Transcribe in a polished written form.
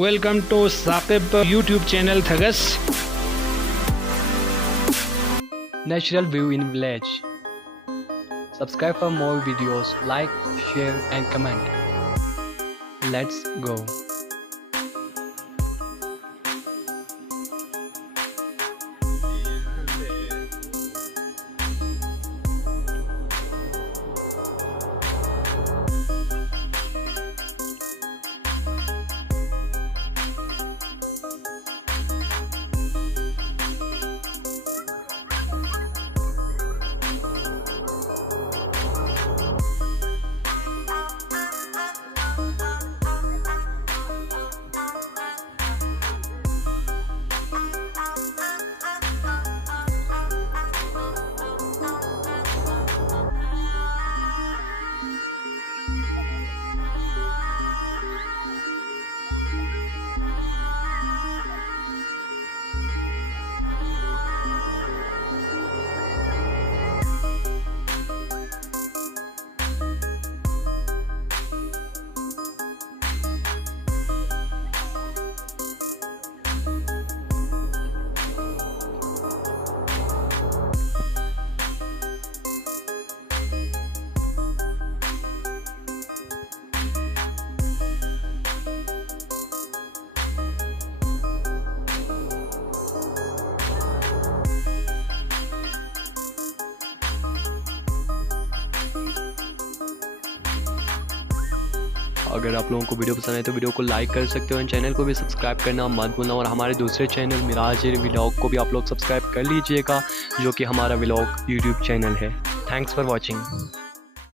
Welcome to Saqib YouTube channel Thagas. Natural view in village. Subscribe for more videos, like, share and comment. Let's go. अगर आप लोगों को वीडियो पसंद आए तो वीडियो को लाइक कर सकते हो, चैनल को भी सब्सक्राइब करना मत भूलना और हमारे दूसरे चैनल मिराज व्लॉग को भी आप लोग सब्सक्राइब कर लीजिएगा, जो कि हमारा व्लॉग यूट्यूब चैनल है। Thanks for watching.